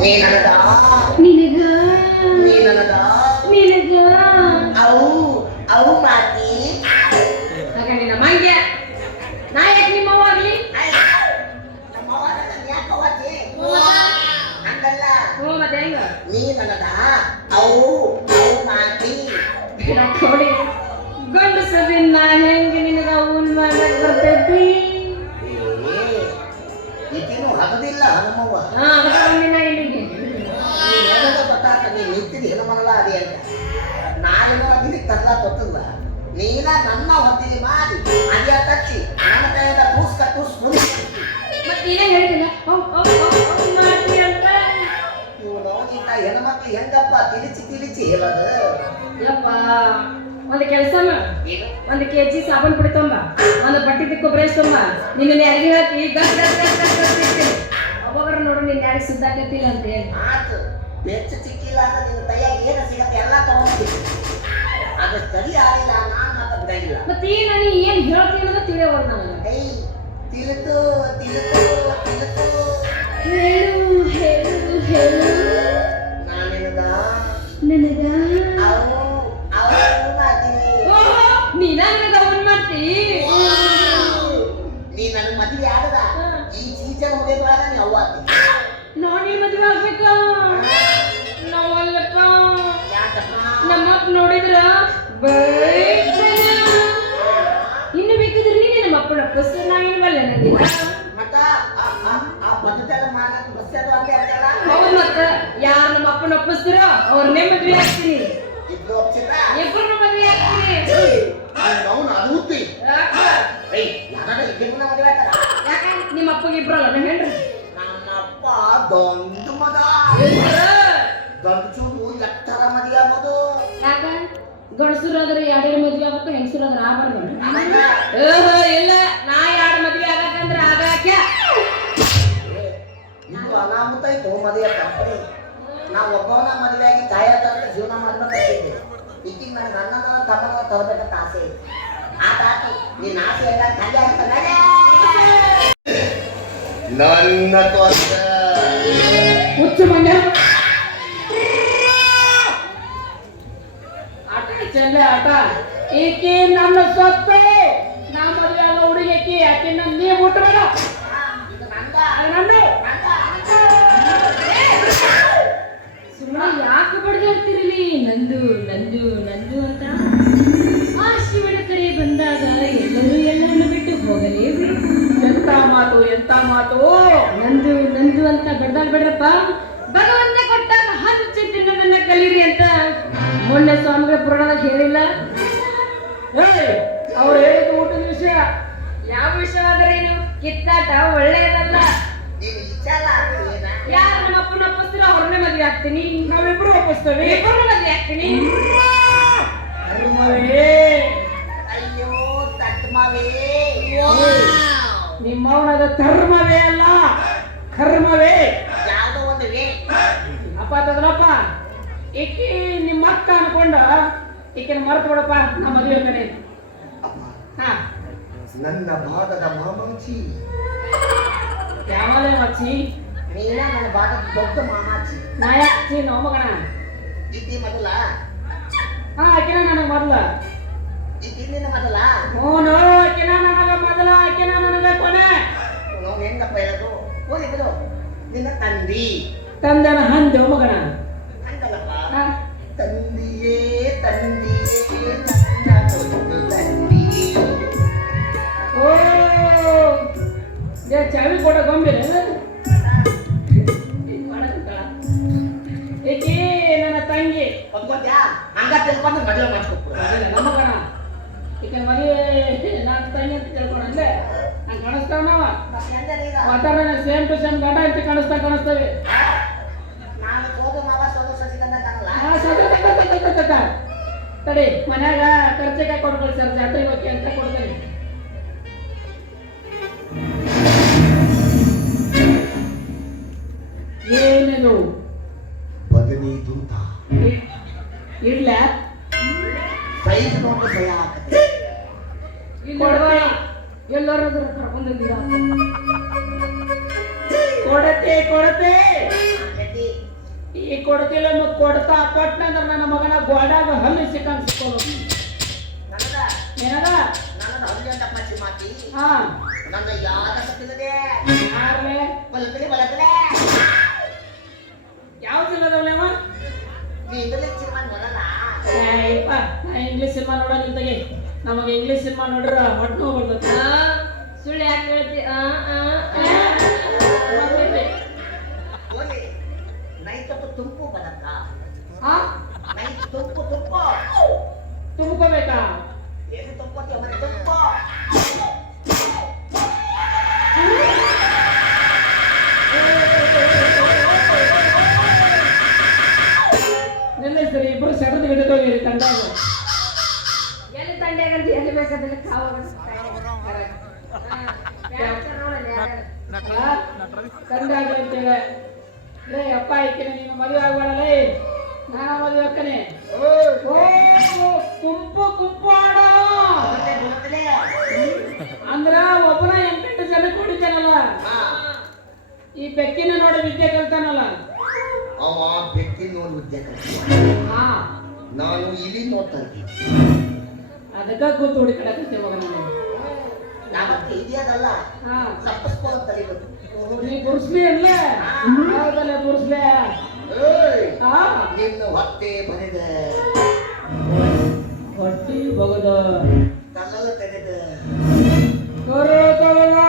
ನೀ ನನಗ ನಿನಗ ನೀ ನನಗ ನಿನಗ ಅವು ಅವು ಮಾತಿ ಆಗ ನಿನ್ನ ಮಂಗ್ಯ ನಾ ಯಾಕೆ ನಿಮ್ಮವ್ವ ಆಗ್ಲಿ ನಮ್ಮವ್ವನ ನನ್ನ ಯಾಕ್ ಅವ್ವಾತಿ? ಹಂಗಲ್ಲ ಹ್ಞೂ ಮತ್ತೆ ಹೆಂಗ ನೀ ನನಗ ಅವು ಅವು ಮಾತಿ ನೋಡಿ ಗಂಡಸರಿಂದ ಹೆಂಗೆ ನಿನಗ ಅವನ್ ಮಾಡಕ್ ಬರ್ತೈತಿ ಈಕಿನೂ ಹಗದಿಲ್ಲ ಹನುಮವ್ವ ಹಾ ಅದಕ್ಕೆ ಬಂದಿನ ಇಲ್ಲಿಗೆ. ನೀ ನೋಡೋದ ಗೊತ್ತಾತ ನೀ ನಿಂತಿದ್ದು ಅದೇ ಅಂತ ನಾನು ಗೊತ್ತಲ್ಲ ನೀನ ನನ್ನ ಮಾಡಿ ಅದೇ ತಚ್ಚಿ ನನ್ನ ಕೈಯಿಂದ ಕೂಸ್ಕ ಕೂಸ್ ಮತ್ತೆ ನೀನೇ ಹೇಳಿದಿಲ್ಲ ಅಂತ. ಇವನು ಇಂಥ ಹೆಣ್ಮಕ್ಳು ಹೆಂಗಪ್ಪ ಹೇಳೋದು. ಯಪ್ಪ ಒಂದು ಕೆಲಸ ಒಂದು ಕೆ ಜಿ ಸಾಬೂನ್ ತೊಂಬ ನಿನ್ನ ಯಾರಿಗೆ ಹಾಕಿ ಅವಾಗ ನೋಡು ನಿನ್ನ ಯಾರಿಗೆ ಸುದ್ದಾಕತ್ತಿಲ್ಲ ಅಂತ ಹೇಳಿ. ಆತು. ಬೆಚ್ಚ ಸಿಕ್ಕಿಲ್ಲ ಅಂದ್ರೆ ನಿನ್ನ ಕೈಯಾಗ ಏನು ಸಿಗತ್ತೆ ಎಲ್ಲ ತಗೊಂಡ್ಬಿಟ್ಟು ಅದು ಸರಿ ಆಗಿಲ್ಲ ನಾನು ಮಾತ್ರ ಬಿಡಂಗಿಲ್ಲ ಮತ್ತೆ ಈ ನಾನು ಏನು ಹೇಳ್ತೀನಿ ಅನ್ನೋದು ತಿಳಿಯೋವಲ್ಲ ನನಗೆ ತಿಳಿತು ತಿಳಿತು ತಿಳಿತು ಹೇಳು ಹೇಳು ಹೇಳು. ನೋಡಿ ಮದ್ವೆ ಆಗ್ಬೇಕ? ನಾವಲ್ಲಪ್ಪ. ಯಾಕಪ್ಪ ನಮ್ಮಪ್ಪ ನೋಡಿದ್ರ. ಇನ್ನು ಬೇಕಿದ್ರೆ ನೀನೆ ನಮ್ಮ ಅಪ್ಪನ ಪುಸ್ತಕ ನಾ ಇಲ್ವಲ್ಲ ನನಗೆ ಮತ್ತ ಬಸ್ ಹೌದ್ ಯಾರು ನಮ್ಮ ಅಪ್ಪನ ಒಪ್ಪಿಸ್ತಿರೋ ಅವ್ರನ್ನೇ ಮದ್ವೆ ಆಗ್ತೀನಿ. ಇಬ್ಬರನ್ನ ಮದ್ವೆ ಆಗ್ತೀನಿ. ನಿಮ್ಮ ಅಪ್ಪಗೆ ಇಬ್ರಲ್ಲ ನಾನು ಹೇಳ್ರಿ. ಮಗ ದೊಡ್ಡ ಚೂರು ಎತ್ತರ ಮದುವೆ ಆಗೋದು ಯಾಕ? ಗಂಡಸರಾದ್ರೆ ಎರಡೆರಡು ಮದ್ವೆ ಆಗ್ಬೇಕು ಹೆಂಗಸರಾದ್ರೆ ಆಗ್ಬಾರ್ದು ಆಮೇಲೆ ಓಹೋ ಇಲ್ಲ. ನಾ ಎರಡು ಮದ್ವೆ ಆಗಾಕ ಇದು ಅನಾಹುತ ಆಯ್ತು ಮದುವೆ ಕಂಪನಿ. ನಾವು ಒಬ್ಬವನ ಮದುವೆ ಆಗಿ ಜೀವನ ಮಾಡ್ಬೇಕಾಗಿದ್ದೆ ಈಗಿನ ನನಗೆ ಅಣ್ಣನ ತಮ್ಮನ ತರಬೇಕಂತ ಆಸೆ ನಿನ್ನ ಎಲ್ಲ ನನ್ನ ತೊಂದ ಹುಚ್ಚು ಮಂಡ್ಯ ಆಟ ಚೆಲ್ಲ ಆಟ. ಈಕೆ ನನ್ನ ಸೊತ್ತು ನಾ ಮದುವೆ ಆಗೋ ಹುಡುಗಿ ಆಕಿ ನನ್ನ ನಂದ ನಂದು. ಸುಮ್ಮನೆ ಯಾಕೆ ಬಡ್ದಾಡ್ತಿರಲಿ ನಂದು ನಂದು ನಂದು ಅಂತ. ಆ ಶಿವನ ಕಡೆ ಬಂದಾಗ ಎಲ್ಲರೂ ಎಲ್ಲರನ್ನು ಬಿಟ್ಟು ಹೋಗಲೇಬೇಕು ಎಂತ ಮಾತು ಎಂತ ಮಾತು? ನಂದು ಅಂತ ಬಡ್ದಾಡ್ಬೇಡ್ರಪ್ಪ ಭಗವಂತ ಕೊಟ್ಟಾಗ ಹಚ್ಚಿ ತಿನ್ನೋದನ್ನ ಕಲೀರಿ ಅಂತ ಮೊನ್ನೆ ಸ್ವಾಮಿಗಳ ಪುರಾಣದಾಗ ಹೇಳಿಲ್ಲ. ಅವ್ರು ಹೇಳಿದ ಊಟದ ವಿಷಯ. ಯಾವ ವಿಷಯ ನೀವು ಕಿತ್ತಾಟ ಒಳ್ಳೆಯದಲ್ಲ. ಯಾರು ನಮ್ಮ ಅಪ್ಪನ ಒಪ್ಪಿಸ್ತೀರ ಅವ್ರನ್ನೇ ಮದ್ವೆ ಆಗ್ತೀನಿ. ನಾವಿಬ್ರು ಒಪ್ಪಿಸ್ತೇವೆ. ಇಬ್ಬರನ್ನ ಮದ್ವೆ ಆಗ್ತೀನಿ. ಅಯ್ಯೋ ತಟ್ಮವೇ ನಿಮ್ಮವನದ ಧರ್ಮವೇ ಅಲ್ಲ. ಕರ್ಮವೇ. ಯಾವುದೋ ಒಂದು ವೇ. ಅಪ್ಪ ತದಲಪ್ಪ ಈಕಿ ನಿಮ್ಮ ಅಕ್ಕ ಅನ್ಕೊಂಡ? ಈಕಿನ ಮರ್ತು ಬಿಡಪ್ಪ ನಾ ಮದುವೆ ಕಡೆ ಹಾ. ನನ್ನ ಭಾಗದ ಮಾಮಾಚಿ ಯಾವಲೇ ಮಚ್ಚಿ ನೀನ ನನ್ನ ಭಾಗದ ದೊಡ್ಡ ಮಾಮಾಚಿ ನಾ ಯಾಚಿ ನೋ ಮಗಣ ಇದ್ದಿ ಮೊದಲ? ಹಾ ಆಕಿನ ನನಗೆ ಮೊದಲ. ಇದ್ದಿ ನಿನ್ನ ಮೊದಲ? ಹ್ಞೂ ತಂದನ ಹಂದು ಮಗನ? ತಂದಿಯೇ ತಂದಿಯೇ ಓ ಚಾವಿ ಕೊಡ ಗೊಂಬೆ ಏಕೆ ನನ್ನ ತಂಗಿ? ಒಪ್ಕೊಂತ್ಯಾ ಹಂಗ ತಿಳ್ಕೊಂಡು ಮದುವೆ ಮಾಡ್ಕೊಟ್ಬಿಡು. ನಮ್ಮ ಗಣ ಈಕೆ ಮದುವೆ ನಾನು ತಂಗಿ ಅಂತ ತಿಳ್ಕೊಂಡಂದ್ರೆ ನಂಗೆ ಕಾಣಿಸ್ತಾವ ವಾತಾವರಣ ಸೇಮ್ ಟು ಸೇಮ್ ಗಂಡ ಅಂತ ಕಾಣಿಸ್ತಾ ಕಾಣಿಸ್ತವೆ. ತಡಿ ಮನ್ಯಾಗ ಖರ್ಚಿಗೆ ಕೊಡ್ಕೊಳ್ಳಿ ಸರ್ ಜಾತ್ರೆಗೆ ಹೋಗಿ ಅಂತ ಕೊಡ್ತೀನಿ. ಏನೇನು ಬದನಿ ದೂತ. ಇಡ್ಲ? ಸೈಜ್ ನೋಡಿ ಭಯ ಆಗತ್ತೆ ಕೊಡಬೇಡ ಎಲ್ಲರೂ ಕರ್ಕೊಂಡಿದ್ದೀರಾ ಕೊಡತೆ ಕೊಡತೆ ಈ ಕೊಡ್ತಿಲ್ಲ ಮತ್ತು ಕೊಡ್ತಾ ಕೊಟ್ಟಂದ್ರ ನನ್ನ ಮಗನ ಗೋಡಾಗ ಹಲ್ಲು ಸಿಕ್ಕಂಗ್ ಸಿಕ್ಕೋದು. ಏನದ? ಹಾ. ನನ್ನ ಯಾರ ಸತ್ತಿಲ್ಲದೆ ಯಾರ್ಲೆ? ಬಲಕಲೆ ಬಲಕಲೆ ಯಾವ್ದಿಲ್ಲದವಲೇವ ನೀ ಇದರಲ್ಲಿ ಸಿನಿಮಾ ನೋಡಲ್ಲ? ಏಪ್ಪ ನಾ ಇಂಗ್ಲಿಷ್ ಸಿನಿಮಾ ನೋಡೋ ನಿಂತಾಗೆ ನಮಗೆ ಇಂಗ್ಲೀಷ್ ಸಿನಿಮಾ ನೋಡ್ರ ಹೊಟ್ಟೆ ನೋವು ಬರ್ತದೆ ಆ, ಸುಳ್ಳು ಯಾಕೆ ಹೇಳ್ತಿ? ಆ, ಆ. ತುಂಬು ಹಾ ನೈಟ್ ತುಂಬು ತುಂಬು ತುಂಬ್ಕೋಬೇಕಾ? ಏನು ತುಂಬತ್ತೆ ಅವನ? ತುಂಬು ಸರಿ ಇಬ್ರು ಸೆಡದು ಹಿಡಿದೋಗಿರಿ ತಂಡಾಗ. ಎಲ್ಲಿ ತಂಡ್ಯಾಗಂತ ಎಲ್ಲಿ ಬೇಕಾದ್ರೆ ಕಾವು ತಂಡಾಗ ಅಂತೇವೆ ಲೇ ಅಪ್ಪ ಐಕಿನ ನೀನು ಮದುವೆ ಆಗ್ಬೇಡಲೇ. ನಾನ ಮದುವೆ ಅಕ್ಕನೆ ಓ ಕುಂಪು ಕುಂಪು ಆಡೋ. ಅಂದ್ರ ಒಬ್ಬನ ಎಂಟೆಂಟು ಜನ ಕುಡಿತಾನಲ್ಲ ಹಾ ಈ ಬೆಕ್ಕಿನ ನೋಡಿ ವಿದ್ಯೆ ಕಲ್ತಾನಲ್ಲ. ಅವ ಬೆಕ್ಕಿನ ನೋಡಿ ವಿದ್ಯೆ ಕಲಿತ ಹಾ. ನಾನು ಇಲ್ಲಿ ನೋಡ್ತಾ ಇದ್ದೀನಿ. ಅದಕ್ಕ ಕೂತು ಹುಡುಕಡಕತ್ತೆ ಮಗ ಹಾ. ತಪ್ಪಿಸ್ಕೋ ಅಂತ ಹೇಳಿದ್ರು ನೀ ಬುರ್ಸ್ಲಿ ಅಲ್ಲ ಹೌದಲ್ಲ ಹಾ ನಿನ್ನ ಹೊಟ್ಟೆ ಬರೆದ. ಹೊಟ್ಟಿ ಬಗದ. ಕಲ್ಲಲ್ಲ ತೆಗೆದ. ಕರೋ ಕರೋ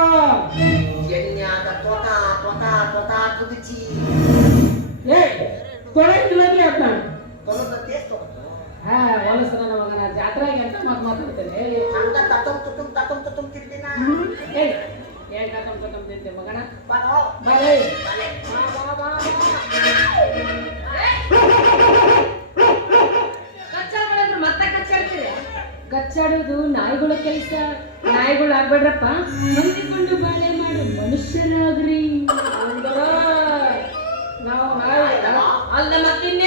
ಎಣ್ಣೆಯಾದ ತೋಟ ತೋಟ ತೋಟ ಕುದಿಚಿ. ಏ ಕೊಳಕಿಲ್ಲದ್ರಿ ಅಂತ ಟೇಸ್ಟ್ ಹೋಗುತ್ತೆ. ಹಾ ಹೊಲಸ ನನ್ನ ಮಗನ ಜಾತ್ರೆಗೆ ಅಂತ ಮಾತು ಮಾತಾಡ್ತೇನೆ. ಹಂಗ ತತಂ ತುತುಂ ತತಂ ತುತುಂ ತಿಂತೀನ ಏಯ್ ಏನ್ ಕತಂ ಕತಂ ತಿಂತೆ ಮಗನ? ಬಾ ಬಾ ಬಾ ಬಾ ಮತ್ತೆ ಕಚ್ಚಾಡ್ತೀರಿ? ಕಚ್ಚಾಡೋದು ನಾಯಿಗಳ ಕೆಲಸ. ನಾಯಿಗಳು ಆಗ್ಬೇಡ್ರಪ್ಪ. ಹೊಂದಿಕೊಂಡು ಬಾಳೆ ಮಾಡು ಮನುಷ್ಯರಾಗ್ರಿ. ಅಲ್ಲ ಮತ್ತಿನ್ನೇ